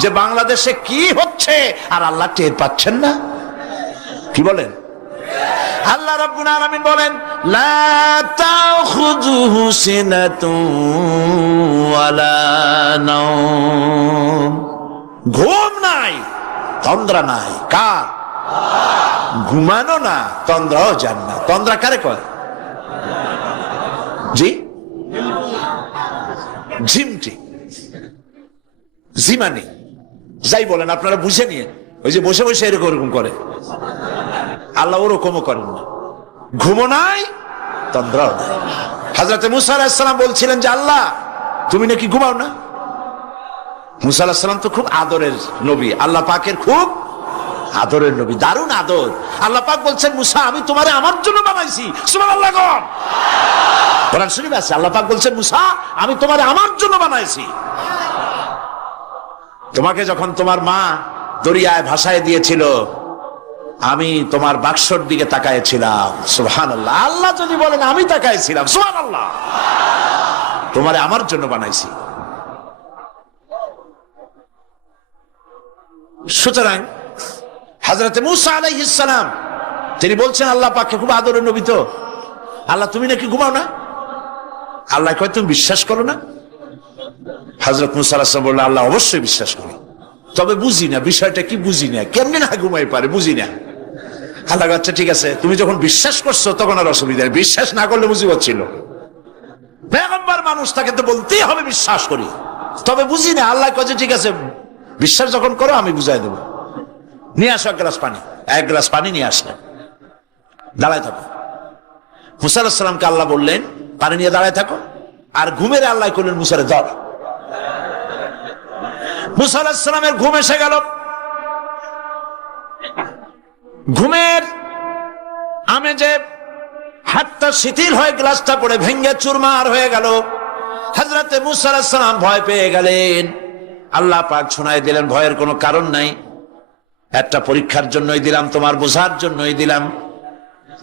যে বাংলাদেশে কি হচ্ছে আর আল্লাহ টের পাচ্ছেন না? কি বলেন? আল্লাহ রাব্বুল আলামিন বলেন, লা তাখুযুহু সিনাতুন ওয়ালা নাওম। ঘুম নাই, তন্দ্রা নাই। কার? ঘুমানো না, তন্দ্রাও যান না। তন্দ্রা কারে কয়? জি, ঝিমটি, ঝিমানি, যাই বলেন আপনারা বুঝে নিয়ে। ওই যে বসে বসে এরকম করে, আল্লাহ ওরকমও করেন না। ঘুমো নাই, তন্দ্রাও নাই। হযরত মুসা আলাইহিস সালাম বলছিলেন যে আল্লাহ তুমি নাকি ঘুমাও না। মুসা আলাইহিস সালাম তো খুব আদরের নবী, আল্লাহ পাকের খুব আদরের নবী, দারুণ আদর। আল্লাহ পাক বলছেন মুসা আমি তোমারে আমার জন্য বানাইছি। সুবহানাল্লাহ। কোরআন শরীফে আছে আল্লাহ পাক বলছেন মুসা আমি তোমারে আমার জন্য বানাইছি। তোমাকে যখন তোমার মা দরিয়ায় ভাসায় দিয়েছিল আমি তোমার বাক্সর দিকে তাকাইছিলাম। সুবহানাল্লাহ। আল্লাহ যদি বলেন আমি তাকাইছিলাম, সুবহানাল্লাহ। তোমারে আমার জন্য বানাইছি। সুতরাং হযরত মুসা আলাইহিস সালাম তিনি বলছেন আল্লাহ পাককে খুব আদরের নবী, তো আল্লাহ তুমি নাকি ঘুমাও না। আল্লাহ কয় তুমি বিশ্বাস করো না? হযরত মুসা আলাইহিস সালাম বললেন আল্লাহ অবশ্যই বিশ্বাস করি, তবে বুঝি না বিষয়টা কি, বুঝি না কেমনে না ঘুমাই পারে, বুঝি না। আল্লাহ আচ্ছা ঠিক আছে, তুমি যখন বিশ্বাস করছো তখন আর অসুবিধা নেই, বিশ্বাস না করলে মুসিবত ছিল। পয়গম্বর মানুষ তাকে তো বলতেই হবে বিশ্বাস করি, তবে বুঝি না। আল্লাহ কয় ঠিক আছে বিশ্বাস যখন করো আমি বুঝাই দেবো। নিয়ে আসো এক গ্লাস পানি। এক গ্লাস পানি নিয়ে আসলেন, দাঁড়ায় থাকো। মুসা আলাইহিস সালামকে আল্লাহ বললেন পানি নিয়ে দাঁড়ায় থাকো, আর ঘুমের আল্লাহ করলেন মুসারে ধর। মুসা আলাইহিস সালামের ঘুম এসে গেল। ঘুমের আমেজে হাতটা শিথিল হয়ে গ্লাসটা পড়ে ভেঙে চুরমার হয়ে গেল। হযরতে মুসা আলাইহিস সালাম ভয় পেয়ে গেলেন। আল্লাহ পাক শোনায় দিলেন ভয়ের কোনো কারণ নাই, একটা পরীক্ষার জন্যই দিলাম, তোমার বোঝার জন্যই দিলাম।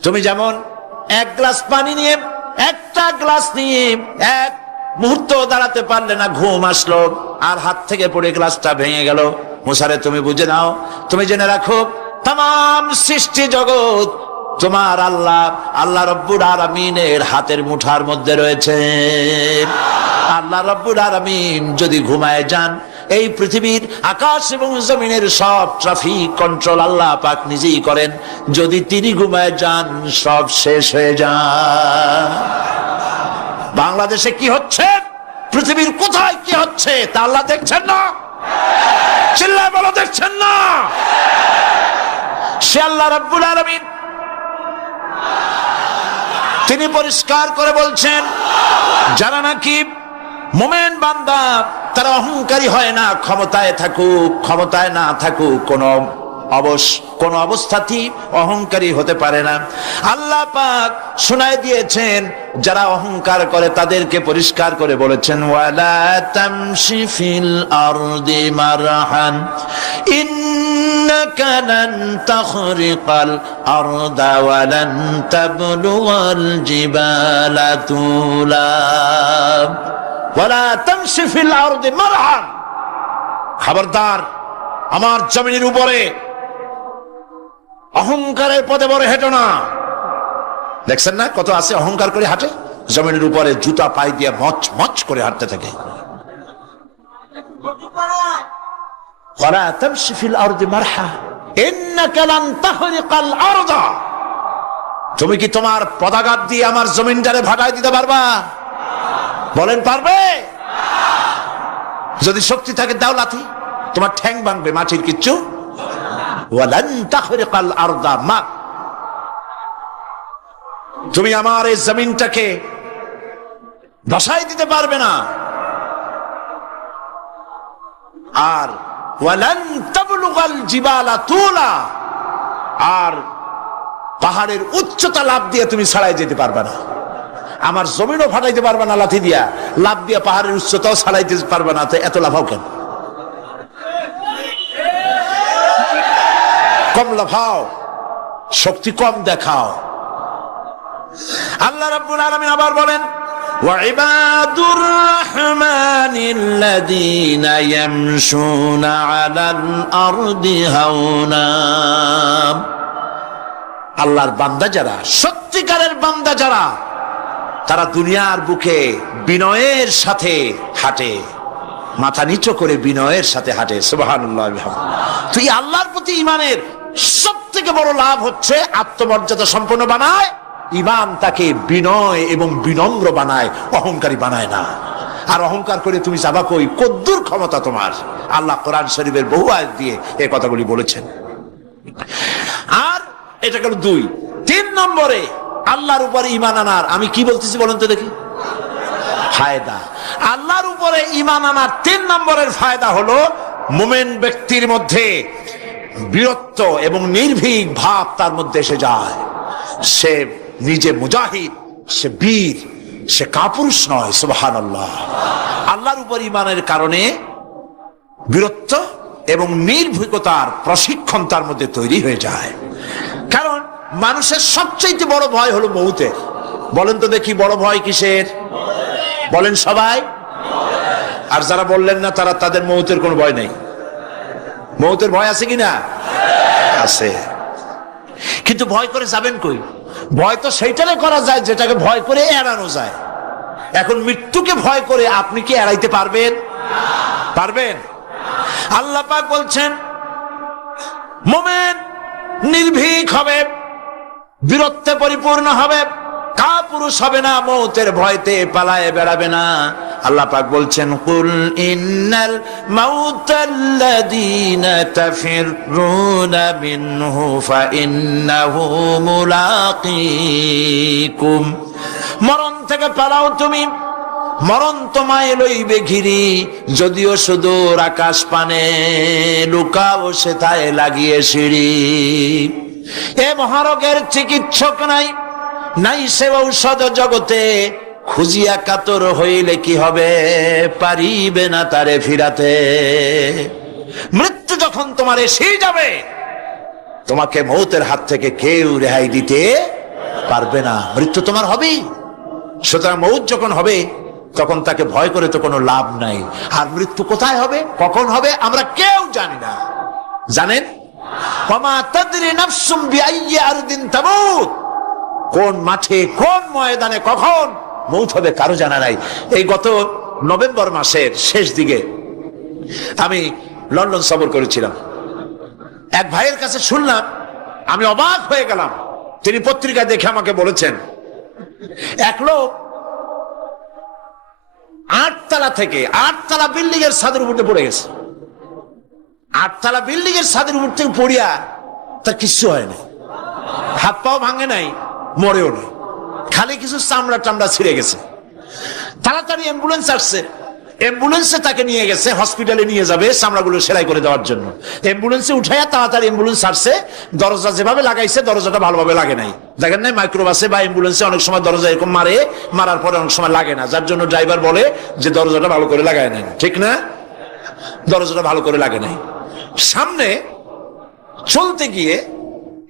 তুমি যেমন এক গ্লাস পানি নিয়ে, একটা গ্লাস নিয়ে এক মুহূর্ত দাঁড়াতে পারলে না, ঘুম আসলো আর হাত থেকে পড়ে গ্লাসটা ভেঙে গেল। মুসারে তুমি বুঝে নাও, তুমি জেনে রাখো তাম সৃষ্টি জগৎ তোমার আল্লাহ আল্লাহ রব্বুল আলামিনের হাতের মুঠার মধ্যে রয়েছে। আল্লাহ রব্বুল আলামিন যদি ঘুমায় যান, এই পৃথিবীর আকাশ এবং জমিনের সব ট্রাফিক কন্ট্রোল আল্লাহ পাক নিজেই করেন। যদি তিনি ঘুমায় যান সব শেষ হয়ে যান। বাংলাদেশে কি হচ্ছে, পৃথিবীর কোথায় কি হচ্ছে তা আল্লাহ দেখছেন না? চিল্লায় বলো দেখছেন না? সে আল্লাহ রাব্বুল আলামিন তিনি পরিষ্কার করে বলছেন যারা নাকি মুমিন বান্দা তারা অহংকারী হয় না, ক্ষমতায় থাকুক ক্ষমতায় না থাকুক কোন অবস্থাতেই অহংকারী হতে পারে না। আল্লাহ পাক শোনায় দিয়েছেন যারা অহংকার করে তাদেরকে পরিষ্কার করে বলেছেন ওয়ালা তামশি ফিল আরদি মারহান ইন্নাকা লান তাখরিকাল আরদা ওয়া লান তাবলুগাল জিবালা তুলা ওয়ালা তামশি ফিল আরদি মারহান। খবরদার আমার জমিনের উপরে অহংকারের পথে বড় হেঁটো না। দেখছেন না কত আছে অহংকার করে হাঁটে, জমিনের উপরে জুতা পাই দিয়ে মচ মচ করে হাঁটতে থাকে। ওয়ালা তামশি ফিল আরদি মারহা ইন্নাকা লান তাখরিকাল আরদা। তুমি কি তোমার পদাঘাত দিয়ে আমার জমিনটারে ভাটায় দিতে পারবা? বলেন পারবে? যদি শক্তি থাকে দাও লাথি, তোমার ঠ্যাং ভাঙবে, মাটির কিচ্ছু। ওয়ালান তাখরিকাল আরদা মা, তুমি আমার এই জমিনটাকে ধসাই দিতে পারবে না। আর ওয়ালান তাবলুগাল জিবালা তুলা, আর পাহাড়ের উচ্চতা লাফ দিয়ে তুমি ছাড়াই যেতে পারবে না। আমার জমিনও ফাটাইতে পারবে না লাথি দিয়া, লাফ দিয়ে পাহাড়ের উচ্চতাও ছাড়াইতে পারবে না। তো এত লাফাও কেন? কম লাফাও, শক্তি কম দেখাও। আল্লাহ রাব্বুল আলামিন আবার বলেন وعباد الرحمن الذين يمشون على الأرض هونا। আল্লাহর বান্দা যারা, সত্যিকারের বান্দা যারা, তারা দুনিয়ার বুকে বিনয়ের সাথে হাঁটে, মাথা নিচু করে বিনয়ের সাথে হাঁটে। সুবহানাল্লাহ। তুই আল্লাহর প্রতি ঈমানের সবথেকে বড় লাভ হচ্ছে আত্মমর্যাদা সম্পন্ন বানায়। ঈমান তাকে বিনয় এবং বিনম্র বানায়, অহংকারী বানায় না। আর অহংকার করে তুমি যাবা কই? কদ্দুর ক্ষমতা তোমার? আল্লাহ কোরআন শরীফের বহু আয়াত দিয়ে এই কথাগুলি বলেছেন। আর এটা গেল 2। 3 নম্বরে আল্লাহর উপরে ঈমান আনার, আমি কি বলতেছি বলেন তো দেখি, ফায়দা। আল্লাহর উপরে ঈমান আনার 3 নম্বরের ফায়দা হলো মুমিন ব্যক্তির মধ্যে বীরত্ব এবং নির্ভীক ভাব তার মধ্যে এসে যায়। সে নিজে মুজাহিদ, সে বীর, সে কাপুরুষ নয়। সুবহানাল্লাহ। আল্লাহর উপর ঈমানের কারণে বীরত্ব এবং নির্ভীকতার প্রশিক্ষণ তার মধ্যে তৈরি হয়ে যায়। কারণ মানুষের সবচেয়ে বড় ভয় হলো মৌতের। বলেন তো দেখি, বড় ভয় কিসের? বলেন সবাই। আর যারা বললেন না তারা, তাদের মৌতের কোনো ভয় নেই। মৌতের ভয় আছে কিনা? আছে। কিন্তু ভয় করে যাবেন কই? ভয় তো সেইটারে করা যায় যেটাকে ভয় করে এড়ানো যায়। এখন মৃত্যুকে ভয় করে আপনি কি এড়াইতে পারবেন? পারবেন? আল্লাহ পাক বলছেন মুমিন নির্ভীক হবে, বীরত্বে পরিপূর্ণ হবে, কাপুরুষ হবে না, মৌতের ভয়তে পালায়ে বেড়াবে না। আল্লাহ পাক বলছেন কুল ইন্নাল মাউতাল্লাযীনা তাফিরুনা মিনহু ফাইন্নাহু মুলাকীকুম। মরণ থেকে পালাও তুমি, মরণ তোমায় লইবে ঘিরি, যদিও সুদূর আকাশ পানে, লুকাও সেথায় লাগিয়ে সিঁড়ি। এ মহারোগের চিকিৎসক নাই, নাই সে ঔষধ জগতে, খুঁজিয়া কাতর হইলে কি হবে, পারিবে না তারে ফিরাতে। মৃত্যু যখন তোমার এসে যাবে, তোমাকে মৌতের হাত থেকে কেউ রেহাই দিতে পারবে না। মৃত্যু তোমার হবেই। সুতরাং মৌত যখন হবে তখন তাকে ভয় করে তো কোনো লাভ নাই। আর মৃত্যু কোথায় হবে, কখন হবে, আমরা কেউ জানি না। জানেন? ওয়ামা তাদরি নাফসুম বিআইয়ি আরদিন তামুত। কোন মাঠে, কোন ময়দানে কখন মৌত হবে কারো জানা নাই। এই গত নভেম্বর মাসের শেষ দিকে আমি লন্ডন সফর করেছিলাম। এক ভাইয়ের কাছে শুনলাম, আমি অবাক হয়ে গেলাম। তিনি পত্রিকায় দেখে আমাকে বলেছেন, এক লোক 8 তলা থেকে 8 তলা বিল্ডিং এর ছাদের উপর পড়ে গেছে। 8 তলা বিল্ডিং এর ছাদের উপর থেকে পড়িয়া তার কিচ্ছু হয় নাই, হাত পাও ভাঙে নাই, মরেও নাই, খালি কিছু চামড়া টামড়া ছিঁড়ে গেছে। তাড়াতাড়ি অ্যাম্বুলেন্স আসছে, অ্যাম্বুলেন্সে তাকে নিয়ে গেছে, হসপিটালে নিয়ে যাবে চামড়াগুলো সেলাই করে দেওয়ার জন্য। অ্যাম্বুলেন্সে উঠাইয়া তাড়াতাড়ি অ্যাম্বুলেন্স আসছে। দরজা যেভাবে লাগাইছে দরজাটা ভালোভাবে লাগে নাই। দেখেন নাই মাইক্রোবাসে বা অ্যাম্বুলেন্সে অনেক সময় দরজা এরকম মারে, মারার পরে অনেক সময় লাগে না, যার জন্য ড্রাইভার বলে যে দরজাটা ভালো করে লাগায় নাই। ঠিক না? দরজাটা ভালো করে লাগে নাই। সামনে চলতে গিয়ে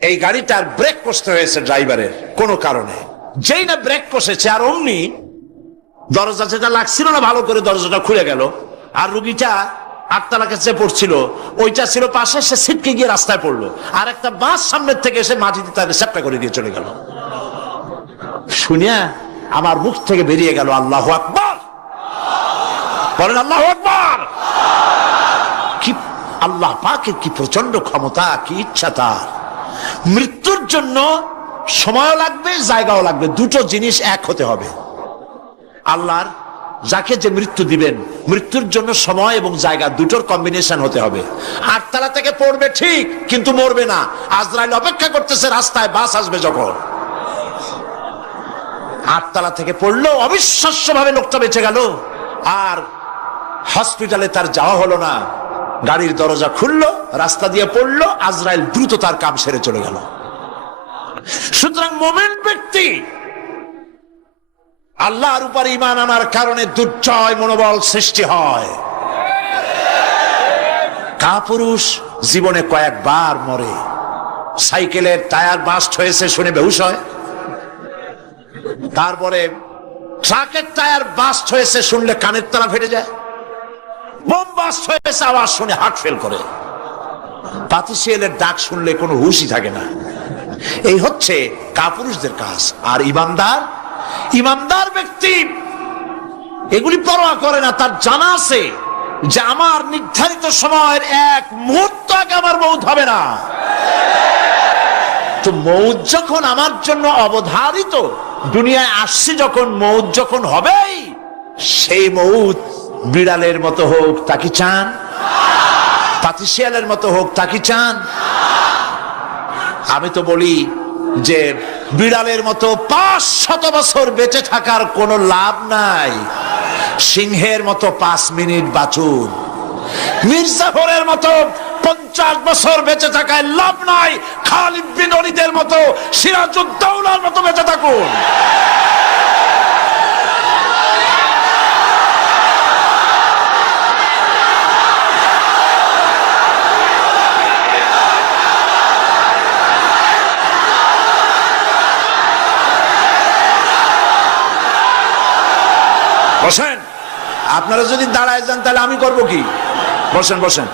এই গাড়িটার ব্রেক কষতে হয়েছে ড্রাইভারের কোনো কারণে। যেই না ব্রেক কষেছে আর অমনি দরজা যেটা লাগছিল না ভালো করে, দরজাটা খুলে গেল। আর রুগীটা 8 তলা কাছে পড়ছিল, ওইটা ছিল পাশে, সে ছিটকে গিয়ে রাস্তায় পড়লো। আর একটা বাস সামনের থেকে এসে মাটিতে তাকে চ্যাপ্টা করে দিয়ে চলে গেল। শুনিয়া আমার মুখ থেকে বেরিয়ে গেল আল্লাহু আকবার। বলেন আল্লাহু আকবার। কি আল্লাহ পাকের কি প্রচন্ড ক্ষমতা, কি ইচ্ছা তার। মৃত্যুর জন্য সময়ও লাগবে, জায়গাও লাগবে, দুটো জিনিস এক হতে হবে। আল্লাহর যাকে যে মৃত্যু দিবেন, মৃত্যুর জন্য সময় এবং জায়গা দুটোর কম্বিনেশন হতে হবে। 8 তলা থেকে পড়বে ঠিক, কিন্তু মরবে না। আজরাইল অপেক্ষা করতেছে রাস্তায়, বাস আসবে যখন। 8 তলা থেকে পড়লো, অবিশ্বাস্য ভাবে লোকটা বেঁচে গেল। আর হসপিটালে তার যাওয়া হলো না, গাড়ির দরজা খুললো, রাস্তা দিয়ে পড়লো, আজরাইল দ্রুত তার কাম সেরে চলে গেল। সুতরাং মুমিন ব্যক্তি আল্লাহর উপর ঈমান আনার কারণে দুর্জয় মনোবল সৃষ্টি হয়। কাপুরুষ জীবনে কয়েকবার মরে, সাইকেলের টায়ার বাস্ট হয়েছে শুনে বেহুশ হয়, তারপরে ট্রাকের টায়ার বাস্ট হয়েছে শুনলে কানের তারা ফেটে যায়, বোম বাস্ট হয়েছে আওয়াজ শুনে হার্ট ফেল করে, পাতিশিয়ালের ডাক শুনলে কোনো হুঁশই থাকে না। এই হচ্ছে কাপুরুষদের কাজ। আর ইমানদার ব্যক্তি এগুলি পরোয়া করে না। তার জানা আছে যে আমার নির্ধারিত সময়ের এক মুহূর্ত আগে আমার মৌত হবে না। তো মৌত যখন আমার জন্য অবধারিত, দুনিয়ায় আসছি যখন, মৌত যখন হবেই, সেই মৌত বিড়ালের মতো হোক তা কি চান? পাতিশিয়ালের মতো হোক তা কি চান? আমি তো বলি যে বিড়ালের মতো 500 বছর বেঁচে থাকার কোনো লাভ নাই, সিংহের মতো 5 মিনিট বাঁচুন। মির্জাফরের মতো 50 বছর বেঁচে থাকায় লাভ নাই, খালিদ বিন ওলীদের মতো, সিরাজউদ্দৌলার মতো বেঁচে থাকুন। বসেন, আপনারা যদি দাঁড়ায় যান তাহলে আমি করব কি? বসেন বসেন।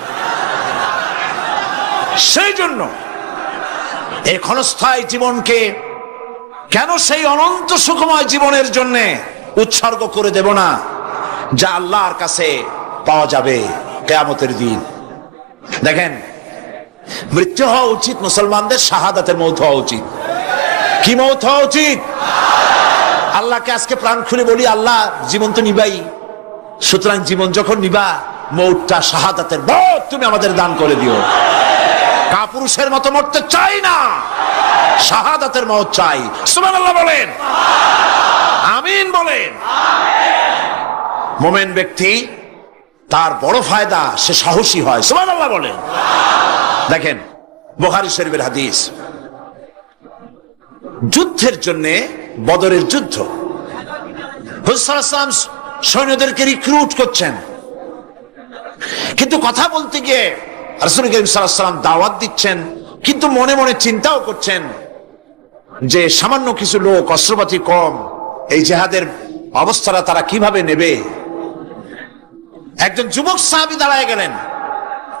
সেই জন্য এই ক্ষণস্থায়ী জীবনকে কেন সেই অনন্ত সুখময় জীবনের জন্য উৎসর্গ করে দেব না, যা আল্লাহর কাছে পাওয়া যাবে কিয়ামতের দিন। দেখেন, মৃত্যু হওয়া উচিত মুসলমানদের, শাহাদাতের মৌত হওয়া উচিত। কি মৌত হওয়া উচিত? আল্লাহকে আজকে প্রাণ খুলে বলি, আল্লাহ জীবন তো নিবাই, সুতরাং জীবন যখন নিবা, মৌতটা শাহাদাতের মৌত তুমি আমাদের দান করে দিও। কাপুরুষের মতো মরতে চাই না, শাহাদাতের মৌত চাই। সুবহানাল্লাহ বলেন, আমিন বলেন। মুমিন ব্যক্তি তার বড় ফায়দা, সে সাহসী হয়। সুবহানাল্লাহ বলেন। দেখেন, বুখারী শরীফের হাদিস, যুদ্ধের জন্য, বদরের যুদ্ধ, হুজুর সাল্লাল্লাহু আলাইহি ওয়াসাল্লাম সৈন্যদেরকে রিক্রুট করছেন, কিন্তু কথা বলতে গিয়ে রাসূল করিম সাল্লাল্লাহু আলাইহি ওয়াসাল্লাম দাওয়াত দিচ্ছেন, কিন্তু মনে মনে চিন্তাও করছেন যে সামান্য কিছু লোক, অস্ত্রপাতি কম, এই জিহাদের অবস্থাটা তারা কিভাবে নেবে। একজন যুবক সাহাবী দাঁড়ায় গেলেন,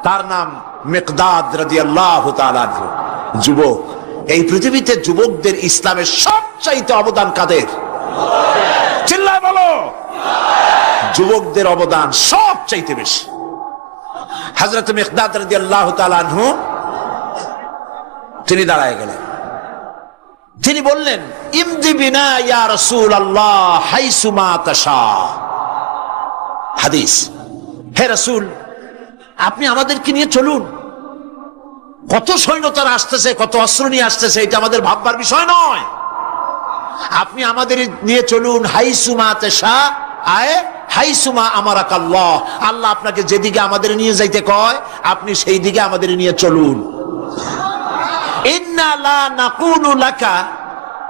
তার নাম মিকদাদ রাদিয়াল্লাহু তাআলা আনহু। যুবক, এই পৃথিবীতে যুবকদের ইসলামের সবচাইতে অবদান কাদের? চিল্লায় বলো। যুবকদের অবদান সবচাইতে বেশি। হযরত মিকদাদ রাদিয়াল্লাহু তাআলা আনহু তিনি দাঁড়ায় গেলেন, তিনি বললেন, ইমদি বিনা ইয়া রাসূলুল্লাহ হাইসুমা তাশা। হাদিস, হে রাসূল, আপনি আমাদেরকে নিয়ে চলুন। কত সৈন্য তারা আসতেছে, কত অস্ত্র নিয়ে আসতেছে, এটা আমাদের ভাববার বিষয় নয়। আপনি আমাদের নিয়ে চলুন, হাইসুমা তাশা আয়ে হাইসুমা আমারাকাল্লাহ। আল্লাহ আপনাকে যেদিকে আমাদের নিয়ে যাইতে কয়, আপনি সেই দিকে আমাদের নিয়ে চলুন। ইন্না লা নাকুলু লাকা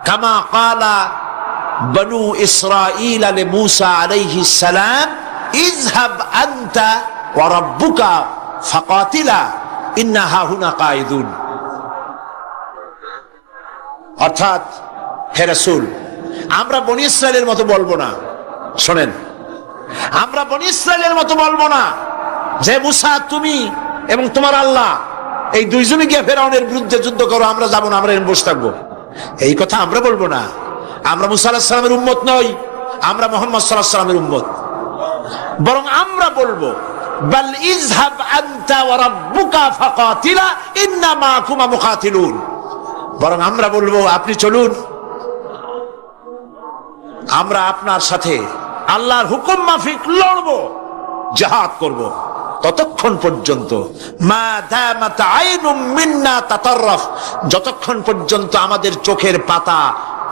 কামা ক্বালা বনু ইসরাঈল লিমূসা আলাইহিস সালাম, ইযহাব আনতা ওয়া রাব্বুকা ফাকাতিলা ইন্না হাহুনা কায়িদুন। অর্থাৎ, হে রাসূল, আমরা বনি ইসরাইলের মতো বলবো না। শোনেন, আমরা বনি ইসরাইলের মতো বলবো না যে মুসা, তুমি এবং তোমার আল্লাহ এই দুইজনে গিয়ে ফেরাউনের বিরুদ্ধে যুদ্ধ করো, আমরা যাবো না, আমরা বসে থাকবো। এই কথা আমরা বলবো না। আমরা মুসা আলাইহিস সালামের উম্মত নই, আমরা মুহাম্মদ সাল্লাল্লাহু আলাইহি ওয়াসাল্লামের উম্মত। বরং আমরা বলবো, বাল ইযহাব আনতা ওয়া রাব্বুকা ফাকাতিলা ইন্না মাকুমা মুকাতিলুন। বরং আমরা বলবো, আপনি চলুন, আমরা আপনার সাথে আল্লাহর হুকুম মাফিক লড়বো, জিহাদ করব। ততক্ষণ পর্যন্ত মা দামাত আইনুম মিন্না তাতাররাফ, যতক্ষণ পর্যন্ত আমাদের চোখের পাতা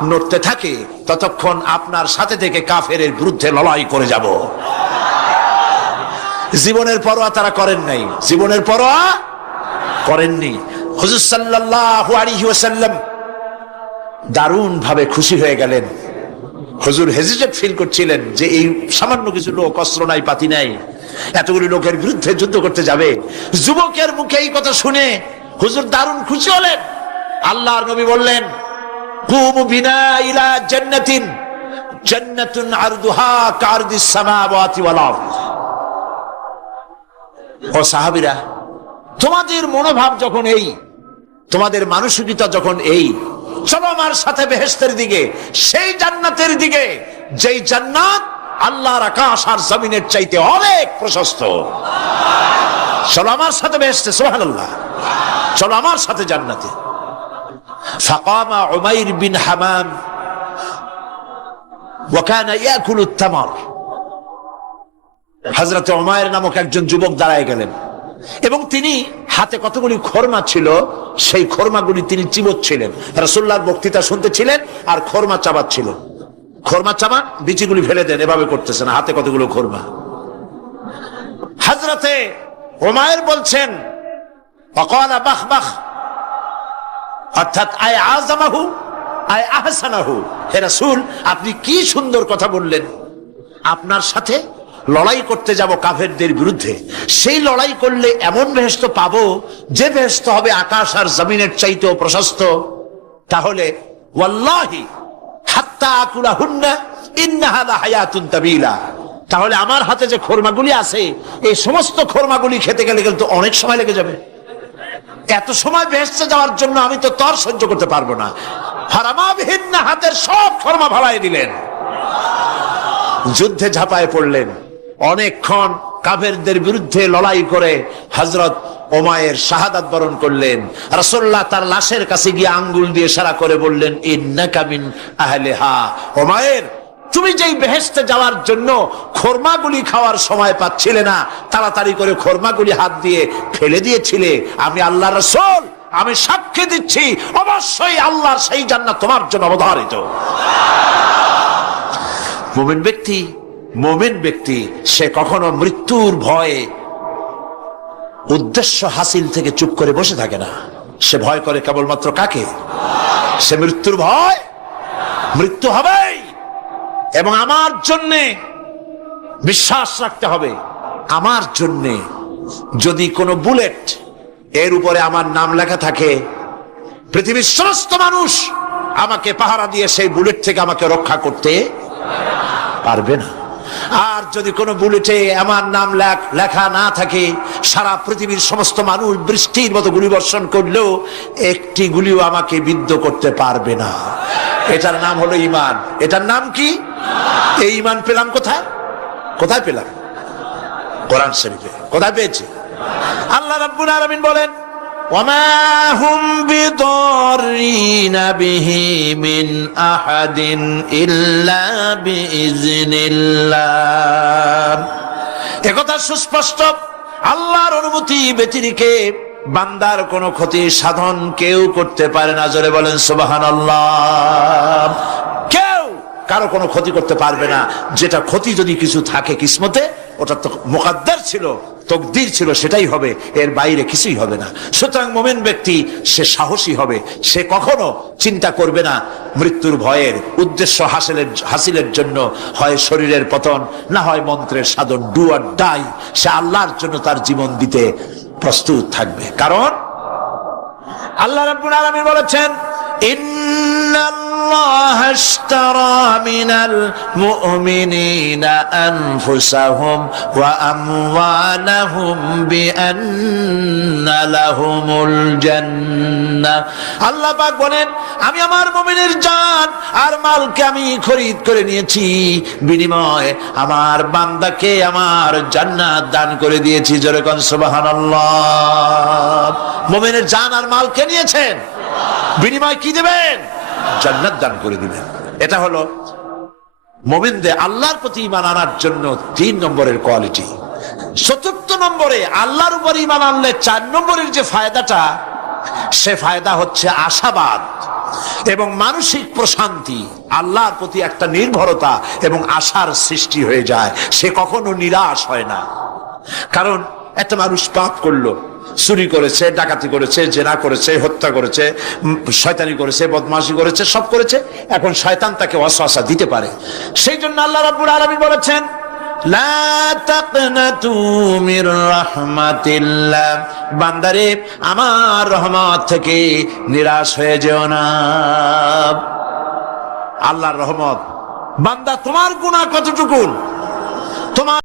নড়তে থাকে, ততক্ষণ আপনার সাথে থেকে কাফেরের বিরুদ্ধে লড়াই করে যাব। জীবনের পরোয়া তারা করেন নাই, জীবনের পরোয়া করেননি। হুজুর সাল্লাল্লাহু আলাইহি ওয়াসাল্লাম দারুণ ভাবে খুশি হয়ে গেলেন। হুজুর হেজিটেট ফিল করছিলেন যে এই সামান্য কিছু লোক, অস্ত্র নাই, পাতি নাই, এতগুলি লোকের বিরুদ্ধে যুদ্ধ করতে যাবে। যুবকের মুখে এই কথা শুনে হুজুর দারুণ খুশি হলেন। আল্লাহর নবী বললেন, কুমু বিনা ইলা জান্নাতিন, জান্নাতুন আরদুহা কারদিস সামাওয়াতি ওয়াল আরদ। ও সাহাবীরা, তোমাদের মনোভাব যখন এই, তোমাদের মানসিকতা যখন এই, চলো আমার সাথে বেহেশতের দিকে, সেই জান্নাতের দিকে যেই জান্নাত আল্লাহর আকাশ আর জমিনের চাইতে অনেক প্রশস্ত। চলো আমার সাথে বেহেশতে, সুবহানাল্লাহ, চলো আমার সাথে জান্নাতে। ফাকামা উমাইর বিন হামাম ওয়া কানা ইয়াকুলু আত-তামার। হযরত উমাইর নামক একজন যুবক দাঁড়ায় গেলেন এবং তিনি হাতে কতগুলি খরমা ছিল, সেই খরমাগুলি তিনি চিবোচ্ছিলেন। রাসূলুল্লাহর বক্তৃতা শুনতেছিলেন আর খরমা চাবাচ্ছিলেন। খরমা চাবা, বিচিগুলি ফেলে দেন, এভাবে করতেছেন, হাতে কতগুলো খরমা। হযরতে উমাইর বলছেন ওয়াকালা বাখ বাখ, অর্থাৎ আয় আযমাহু আয় আহসানাহু। হে রাসূল, আপনি কি সুন্দর কথা বললেন। আপনার সাথে লড়াই করতে যাব কাফেরদের বিরুদ্ধে, সেই লড়াই করলে এমন বেহেশত পাবো যে বেহেশত হবে আকাশ আর জমিনের চাইতেও প্রশস্ত। তাহলে ওয়াল্লাহি হাত্তা আকুলাহুন্না ইন্নাহা লাহায়াতুন তাবিলা। তাহলে আমার হাতে যে খরমাগুলি আছে, এই সমস্ত খরমাগুলি খেতে গেলে কিন্তু অনেক সময় লেগে যাবে। এত সময় বেহেশতে যাওয়ার জন্য আমি তো তর সহ্য করতে পারবো না। হারামাবিহীন হাতের সব খরমা ভালাই দিলেন, যুদ্ধে ঝাঁপায় পড়লেন। অনেকক্ষণ কাফেরদের বিরুদ্ধে লড়াই করে হযরত উমাইর শাহাদাত বরণ করলেন। রাসূলুল্লাহ তার লাশের কাছে গিয়ে আঙ্গুল দিয়ে ইশারা করে বললেন, ইন্নাকা মিন আহলিহা। উমাইর, তুমি যেই বেহেশতে যাওয়ার জন্য খরমাগুলি খাওয়ার সময় পাচ্ছিলে না, তাড়াতাড়ি করে খরমাগুলি হাত দিয়ে ফেলে দিয়েছিলে, আমি আল্লাহর রাসূল, আমি সাক্ষী দিচ্ছি অবশ্যই আল্লাহর সেই জান্নাত তোমার জন্য অবধারিত। মুমিন ব্যক্তি সে কখনো মৃত্যুর ভয়ে উদ্দেশ্য হাসিল থেকে চুপ করে বসে থাকে না। সে ভয় করে কেবলমাত্র কাকে? সে মৃত্যুর ভয়, মৃত্যু হবেই এবং আমার জন্যে বিশ্বাস রাখতে হবে। আমার জন্যে যদি কোনো বুলেট এর উপরে আমার নাম লেখা থাকে, পৃথিবীর সমস্ত মানুষ আমাকে পাহারা দিয়ে সেই বুলেট থেকে আমাকে রক্ষা করতে পারবে না। আর যদি কোনো বুলেটে আমার নাম লেখা না থাকে, সারা পৃথিবীর সমস্ত মানুষ বৃষ্টির মতো গুলি বর্ষণ করলেও একটি গুলিও আমাকে বিদ্ধ করতে পারবে না। এটার নাম হলো ঈমান। এটার নাম কি? এই ঈমান পেলাম কোথায়? কোথায় পেলাম? কোরআন শরীফে। কোথায় পেয়েছি? আল্লাহ রাব্বুল আলামিন বলেন, ওয়ামা হুম বিদরিনা বিহি মিন আহাদিন ইল্লা বিইজনিল্লাহ। একথা সুস্পষ্ট, আল্লাহর অনুমতি ব্যতিরেকে বান্দার কোনো ক্ষতি সাধন কেউ করতে পারে না। জোরে বলেন সুবহানাল্লাহ। কেউ কারো কোনো ক্ষতি করতে পারবে না। যেটা ক্ষতি যদি কিছু থাকে কিসমতে, ওটা তো মুকদ্দার ছিল, তকদির ছিল, সেটাই হবে, এর বাইরে কিছুই হবে না। সুতরাং মুমিন ব্যক্তি সে সাহসী হবে, সে কখনো চিন্তা করবে না মৃত্যুর ভয়ের। উদ্দেশ্য হাসিলের জন্য হয় শরীরের পতন, না হয় মন্ত্রের সাধন, ডু অর ডাই, সে আল্লাহর জন্য তার জীবন দিতে প্রস্তুত থাকবে। কারণ আল্লাহ রাব্বুল আলামিন বলেছেন, ইন্নাল্লাহা আশতারা মিনাল মুমিনিনা আনফুসাহুম ওয়া আমওয়ালাহুম বিআন্না লাহুমুল জান্নাহ। আল্লাহ পাক বলেন, আমি আমার মুমিনের জান আর মালকে আমি খরিদ করে নিয়েছি, বিনিময়ে আমার বান্দাকে আমার জান্নাত দান করে দিয়েছি। জোরে কোন সুবহানাল্লাহ। মুমিনের জান আর মালকে নিয়েছেন, বিনিময় কি দিবেন? জান্নাত দান করে দিবেন। এটা হলো মুমিনদের আল্লাহর প্রতি ঈমান আনার জন্য 3 নম্বরের কোয়ালিটি। 4র্থ নম্বরে আল্লাহর উপর ঈমান আনলে 4 নম্বরের যে ফায়দাটা, সে ফায়দা হচ্ছে আশাবাদ এবং মানসিক প্রশান্তি। আল্লাহর প্রতি একটা নির্ভরতা এবং আশার সৃষ্টি হয়ে যায়, সে কখনো নিরাশ হয় না। কারণ একটা মানুষ পাপ করলো, চুরি করেছে, ডাকাতি করেছে, জেনা করেছে, হত্যা করেছে, শয়তানি করেছে, বদমাশি করেছে, সব করেছে, এখন শয়তান তাকে ওয়াসওয়াসা দিতে পারে। সেই জন্য আল্লাহ রাব্বুল আলামিন বলেছেন, লা তাকনাতু মির রাহমাতিল্লাহ, বান্দারে আমার রহমত থেকে নিরাশ হয়ে যেও না। আল্লাহর রহমত বান্দা তোমার গুনাহ কতটুকু, তোমার